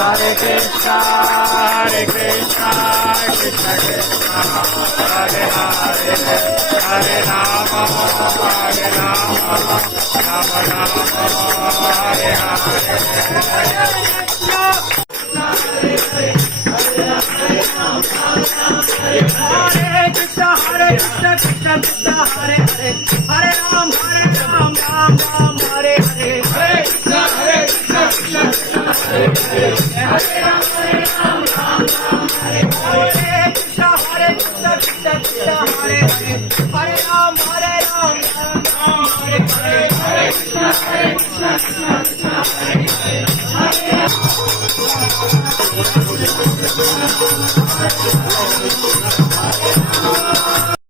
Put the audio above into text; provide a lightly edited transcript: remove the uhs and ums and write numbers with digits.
Hare Krishna, Hare Krishna, Krishna Krishna, Hare Hare, Hare Rama, Hare Rama, Rama Rama, Hare Hare. Hare Krishna, Krishna Krishna, Hare Hare, Hare Ram, Ram Ram, Hare Hare. Hare Krishna, Krishna Krishna, Hare Hare, Hare Ram, Ram Ram, Hare Hare. Krishna, Krishna Krishna, Hare Hare, Hare Ram, Ram Ram, Hare Hare. Hare Krishna, Krishna Krishna, Hare Hare, Hare Ram.